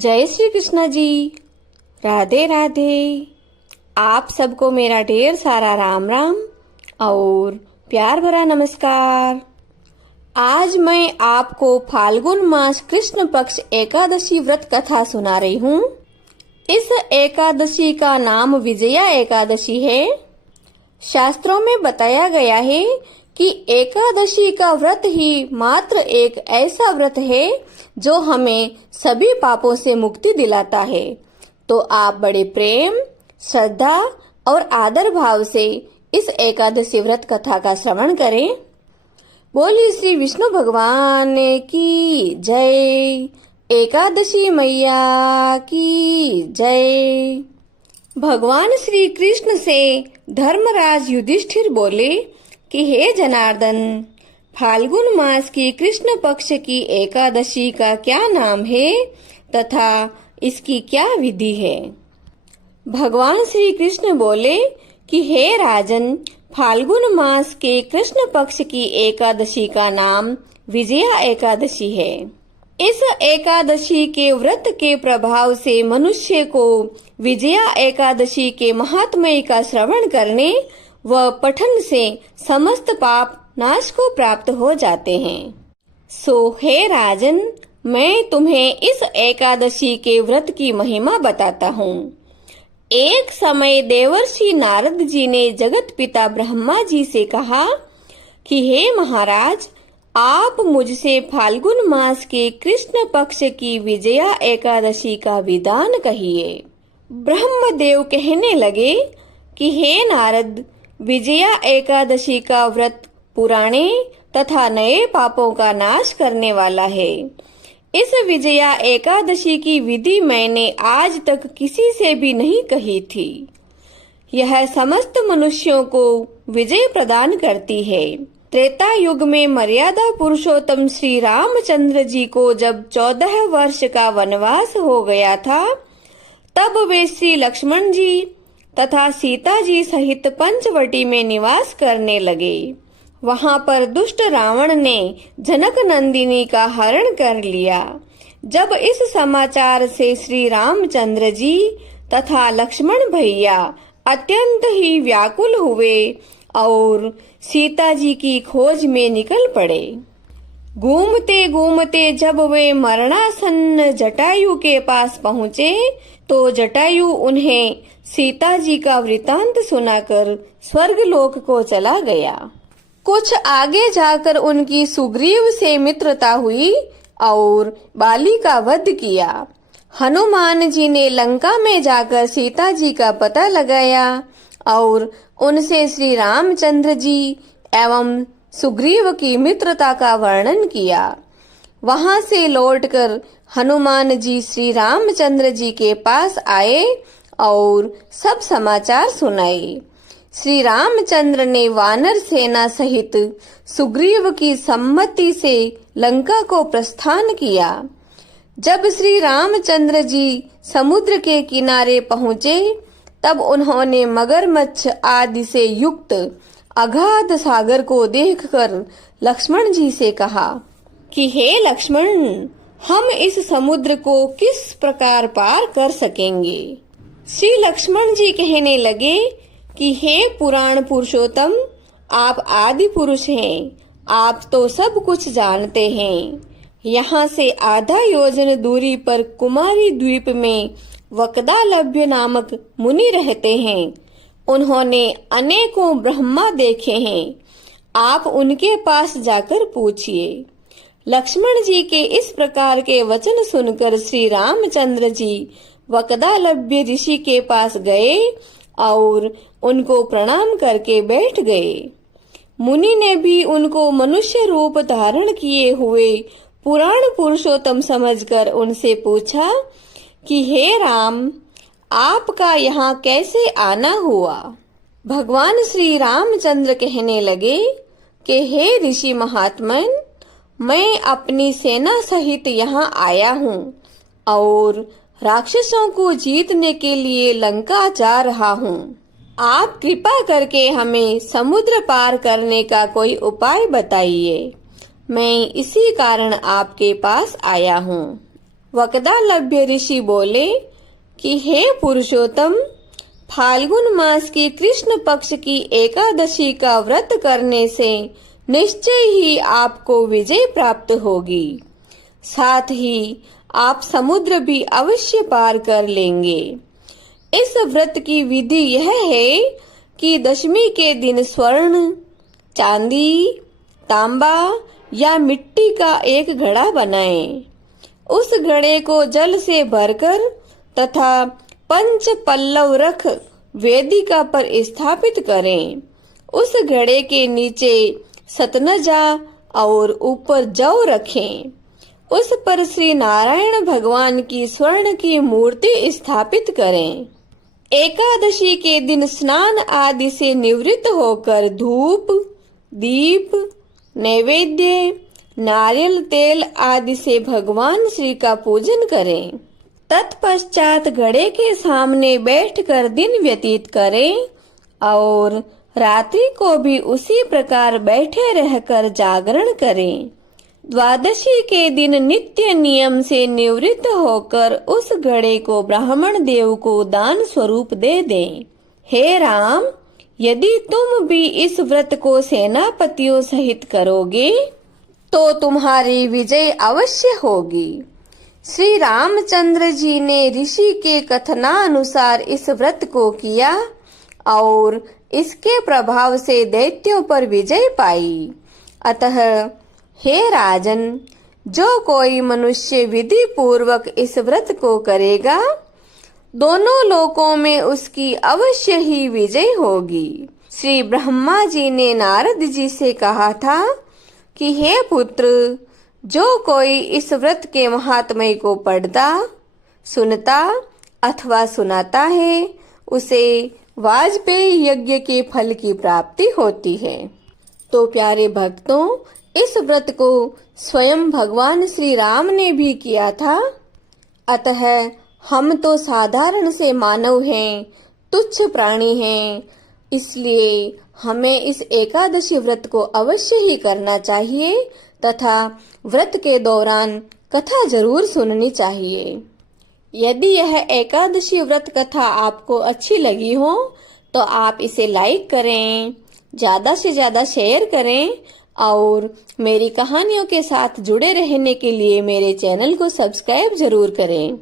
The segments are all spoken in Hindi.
जय श्री कृष्ण जी। राधे राधे। आप सबको मेरा ढेर सारा राम राम और प्यार भरा नमस्कार। आज मैं आपको फाल्गुन मास कृष्ण पक्ष एकादशी व्रत कथा सुना रही हूँ। इस एकादशी का नाम विजया एकादशी है। शास्त्रों में बताया गया है कि एकादशी का व्रत ही मात्र एक ऐसा व्रत है जो हमें सभी पापों से मुक्ति दिलाता है। तो आप बड़े प्रेम, श्रद्धा और आदर भाव से इस एकादशी व्रत कथा का श्रवण करें। बोलिए श्री विष्णु भगवान की जय। एकादशी मैया की जय। भगवान श्री कृष्ण से धर्मराज युधिष्ठिर बोले कि हे जनार्दन, फाल्गुन मास की कृष्ण पक्ष की एकादशी का क्या नाम है तथा इसकी क्या विधि है। भगवान श्री कृष्ण बोले कि हे राजन, फाल्गुन मास के कृष्ण पक्ष की एकादशी का नाम विजया एकादशी है। इस एकादशी के व्रत के प्रभाव से मनुष्य को विजया एकादशी के महात्म्य का श्रवण करने व पठन से समस्त पाप नाश को प्राप्त हो जाते हैं। सो हे राजन, मैं तुम्हें इस एकादशी के व्रत की महिमा बताता हूँ। एक समय देवर्षि नारद जी ने जगत पिता ब्रह्मा जी से कहा कि हे महाराज, आप मुझसे फाल्गुन मास के कृष्ण पक्ष की विजया एकादशी का विधान कहिए। ब्रह्मदेव कहने लगे कि हे नारद, विजया एकादशी का व्रत पुराने तथा नए पापों का नाश करने वाला है। इस विजया एकादशी की विधि मैंने आज तक किसी से भी नहीं कही थी। यह समस्त मनुष्यों को विजय प्रदान करती है। त्रेता युग में मर्यादा पुरुषोत्तम श्री रामचंद्र जी को जब 14 वर्ष का वनवास हो गया था, तब वे श्री लक्ष्मण जी तथा सीता जी सहित पंचवटी में निवास करने लगे। वहां पर दुष्ट रावण ने जनक नंदिनी का हरण कर लिया। जब इस समाचार से श्री रामचंद्र जी तथा लक्ष्मण भैया अत्यंत ही व्याकुल हुए और सीता जी की खोज में निकल पड़े। घूमते घूमते जब वे मरणासन्न जटायु के पास पहुँचे तो जटायु उन्हें सीता जी का वृतांत सुनाकर स्वर्गलोक को चला गया। कुछ आगे जाकर उनकी सुग्रीव से मित्रता हुई और बाली का वध किया। हनुमान जी ने लंका में जाकर सीता जी का पता लगाया और उनसे श्री रामचंद्र जी एवं सुग्रीव की मित्रता का वर्णन किया। वहां से लौटकर हनुमान जी श्री रामचंद्र जी के पास आए और सब समाचार सुनाए। श्री रामचंद्र ने वानर सेना सहित सुग्रीव की सम्मति से लंका को प्रस्थान किया। जब श्री रामचंद्र जी समुद्र के किनारे पहुँचे, तब उन्होंने मगरमच्छ आदि से युक्त अगाध सागर को देखकर लक्ष्मण जी से कहा कि हे लक्ष्मण, हम इस समुद्र को किस प्रकार पार कर सकेंगे। श्री लक्ष्मण जी कहने लगे कि हे पुराण पुरुषोत्तम, आप आदि पुरुष हैं, आप तो सब कुछ जानते हैं। यहाँ से आधा योजन दूरी पर कुमारी द्वीप में वकदालभ्य नामक मुनि रहते हैं। उन्होंने अनेकों ब्रह्मा देखे हैं। आप उनके पास जाकर पूछिए। लक्ष्मण जी के इस प्रकार के वचन सुनकर श्री रामचंद्र जी वकदालभ्य ऋषि के पास गए और उनको प्रणाम करके बैठ गए। मुनि ने भी उनको मनुष्य रूप धारण किए हुए पुराण पुरुषोत्तम समझकर उनसे पूछा कि हे राम, आपका यहाँ कैसे आना हुआ। भगवान श्री रामचंद्र कहने लगे कि हे ऋषि महात्मन, मैं अपनी सेना सहित यहाँ आया हूँ और राक्षसों को जीतने के लिए लंका जा रहा हूँ। आप कृपा करके हमें समुद्र पार करने का कोई उपाय बताइए। मैं इसी कारण आपके पास आया हूँ। वकदालभ्य ऋषि बोले कि हे पुरुषोत्तम, फाल्गुन मास की कृष्ण पक्ष की एकादशी का व्रत करने से निश्चय ही आपको विजय प्राप्त होगी। साथ ही आप समुद्र भी अवश्य पार कर लेंगे। इस व्रत की विधि यह है कि दशमी के दिन स्वर्ण, चांदी, तांबा या मिट्टी का एक घड़ा बनाएं। उस घड़े को जल से भरकर तथा पंच पल्लव रख वेदिका पर स्थापित करें। उस घड़े के नीचे सतनजा और ऊपर जौ रखें। उस पर श्री नारायण भगवान की स्वर्ण की मूर्ति स्थापित करें। एकादशी के दिन स्नान आदि से निवृत्त होकर धूप, दीप, नैवेद्य, नारियल तेल आदि से भगवान श्री का पूजन करें। तत्पश्चात घड़े के सामने बैठकर दिन व्यतीत करें और रात्रि को भी उसी प्रकार बैठे रहकर जागरण करें। द्वादशी के दिन नित्य नियम से निवृत्त होकर उस घड़े को ब्राह्मण देव को दान स्वरूप दे दें। हे राम, यदि तुम भी इस व्रत को सेनापतियों सहित करोगे तो तुम्हारी विजय अवश्य होगी। श्री रामचंद्र जी ने ऋषि के कथनानुसार इस व्रत को किया और इसके प्रभाव से दैत्यों पर विजय पाई। अतः हे राजन, जो कोई मनुष्य विधि पूर्वक इस व्रत को करेगा, दोनों लोकों में उसकी अवश्य ही विजय होगी। श्री ब्रह्मा जी ने नारद जी से कहा था कि हे पुत्र, जो कोई इस व्रत के महात्म्य को पढ़ता, सुनता अथवा सुनाता है, उसे वाजपेयी यज्ञ के फल की प्राप्ति होती है। तो प्यारे भक्तों, इस व्रत को स्वयं भगवान श्री राम ने भी किया था। अतः हम तो साधारण से मानव हैं, तुच्छ प्राणी हैं, इसलिए हमें इस एकादशी व्रत को अवश्य ही करना चाहिए तथा व्रत के दौरान कथा जरूर सुननी चाहिए। यदि यह एकादशी व्रत कथा आपको अच्छी लगी हो तो आप इसे लाइक करें, ज्यादा से ज्यादा शेयर करें और मेरी कहानियों के साथ जुड़े रहने के लिए मेरे चैनल को सब्सक्राइब जरूर करें।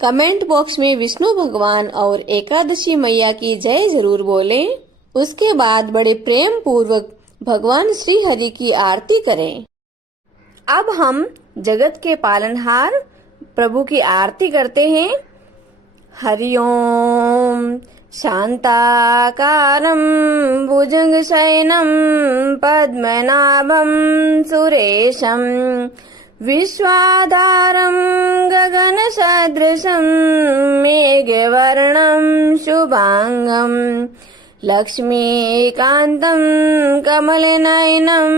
कमेंट बॉक्स में विष्णु भगवान और एकादशी मैया की जय जरूर बोलें। उसके बाद बड़े प्रेम पूर्वक भगवान श्री हरि की आरती करें। अब हम जगत के पालनहार प्रभु की आरती करते हैं। हरि ओम। शांताकारं भुजगशयनं पद्मनाभं सुरेशं विश्वाधारं गगनसदृशं मेघवर्णं शुभांगं लक्ष्मीकान्तं कमलनयनं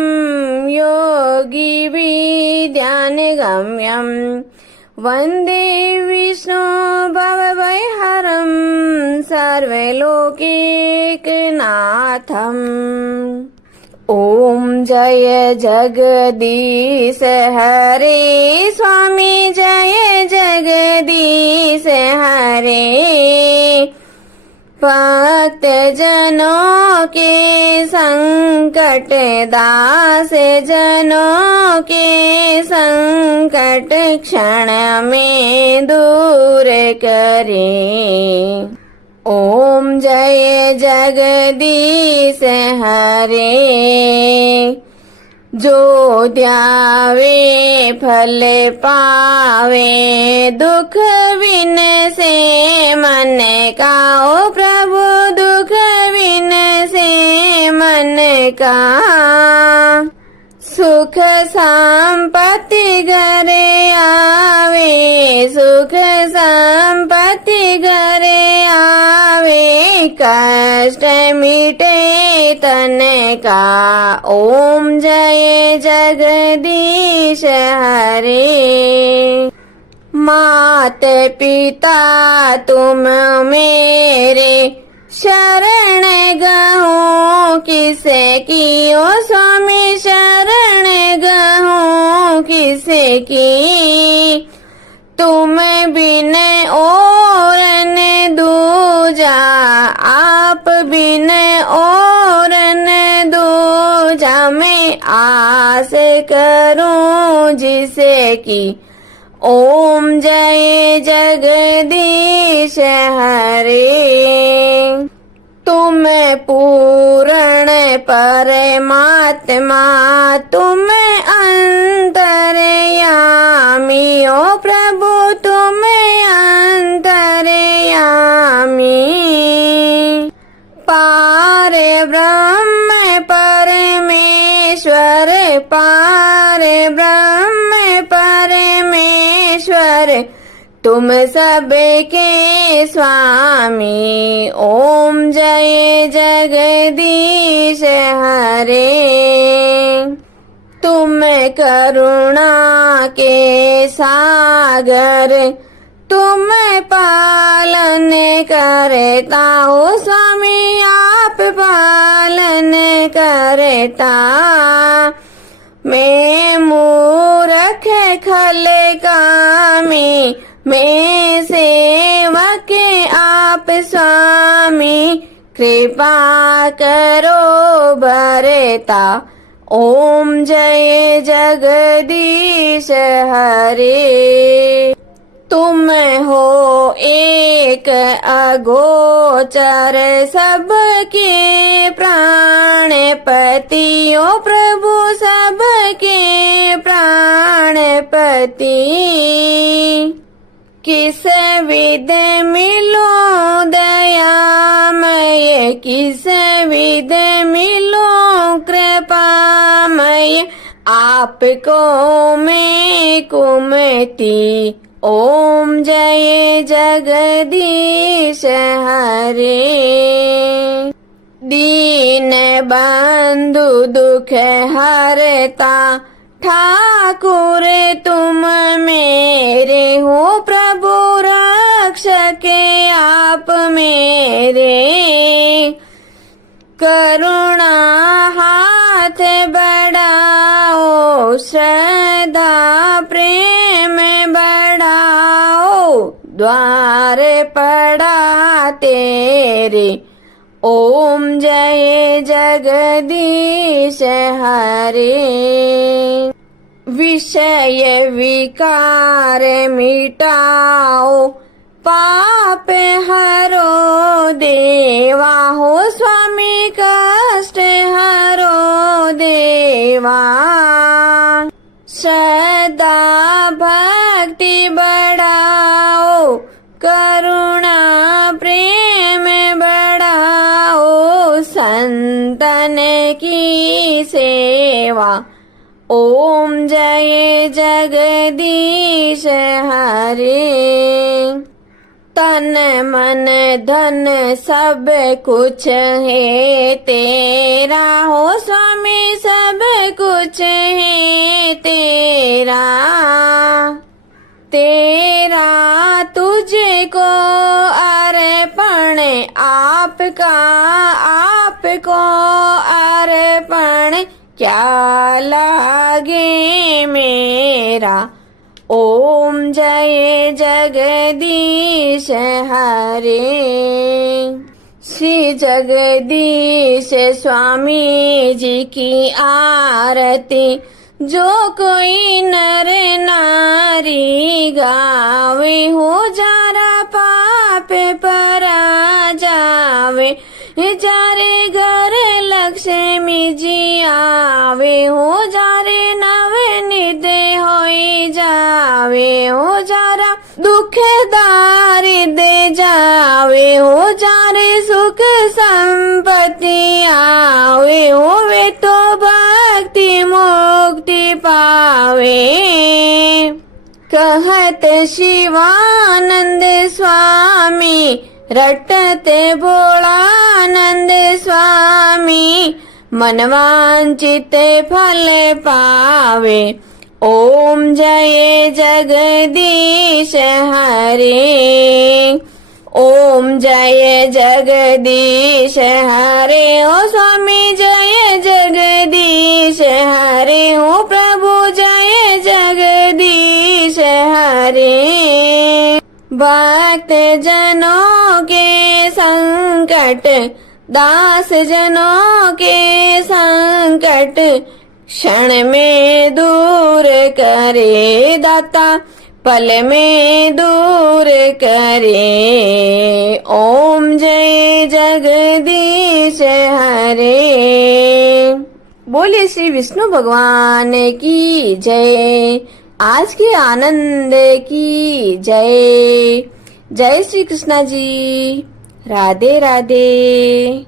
योगिभिर्ध्यानगम्यं वन्दे विष्णु भवभयहरं सर्वलोकैकनाथम्। ओम जय जगदीश हरे स्वामी, जय जगदीश हरे। भक्त जनों के संकट, दास जनों के संकट क्षण में दूर करे। ओम जय जगदीश हरे। जो ध्यावे फल पावे, दुख बिन से मन का। ओ प्रभु, दुख बिन से मन का। सुख संपत्ति घरे आवे, सुख संपत्ति घरे आवे। कष्ट मिटे तन का। ओम जय जगदीश हरे। मात पिता तुम मेरे, शरण गहूँ किसे की। ओ स्वामी, शरण गहूँ किसे की। तुम बिन और न दूजा, आप बिन और न दूजा। मैं आस करूं जिसे कि ओम जय जगदीश हरे। तुम पूर्ण परमात्मा, तुम अंतर्यामी। ओ प्रभु तुम अंतर्यामी। पारे ब्रह्म परमेश्वर, पारे ब्रह्म परमेश्वर, तुम सबके स्वामी। ओम जय जगदीश हरे। तुम करुणा के सागर, तुम पालन करता हो स्वामी, आप पालन करता। मैं मूर्ख खल कामी, मैं सेवक आप स्वामी। कृपा करो बरता, ओम जय जगदीश हरे। तुम हो एक अगोचर, सबके प्राणपति। ओ प्रभु सबके प्राणपति। किस विध मिलो दयामय, किस विध मिलो कृपामय। आपको मैं कुमति, ओम जय जगदीश हरे। दीन बंधु दुख हरता, ठाकुर तुम मेरे हो। प्रभु रक्षक आप मेरे। करुणा हाथ बढ़ाओ, श्रद्धा प्रेम बढ़ाओ। द्वार पड़ा तेरे, ओम जय जगदीश हरे। विषय विकार मिटाओ, पाप हरो देवा हो स्वामी। कष्ट हरो देवा। श्रद्धा भक्ति बढ़ाओ, करुणा प्रेम बढ़ाओ। संतन की सेवा, ओम जय जगदीश हरे। तन मन धन सब कुछ है तेरा हो स्वामी, सब कुछ है तेरा। तेरा तुझको अर्पण, आपका आपको अर्पण। क्या लागे मेरा, ओम जय जगदीश हरे। श्री जगदीश स्वामी जी की आरती, जो कोई नर नारी गावे हो जारा पाप परा जावे। जारे घर लक्ष्मी जी आवे हो, जारे नवनिध होई जावे हो। जारा दुख दारिद्र जावे हो, जारे सुख संपत्ति आवे हो। वे तो भक्ति मुक्ति पावे। कहत शिवानंद स्वामी, रटते भोलानंद स्वामी। मनवांचित फल पावे, ओम जय जगदीश हरे। ओम जय जगदीश हरे। ओ स्वामी जय जगदीश हरे। ओ प्रभु जय जगदीश हरे। भक्त जनों के संकट, दास जनों के संकट, क्षण में दूर करे दाता, पल में दूर करे। ओम जय जगदीश हरे। बोलिए श्री विष्णु भगवान की जय। आज के आनंद की जय। जय श्री कृष्णा जी। राधे राधे।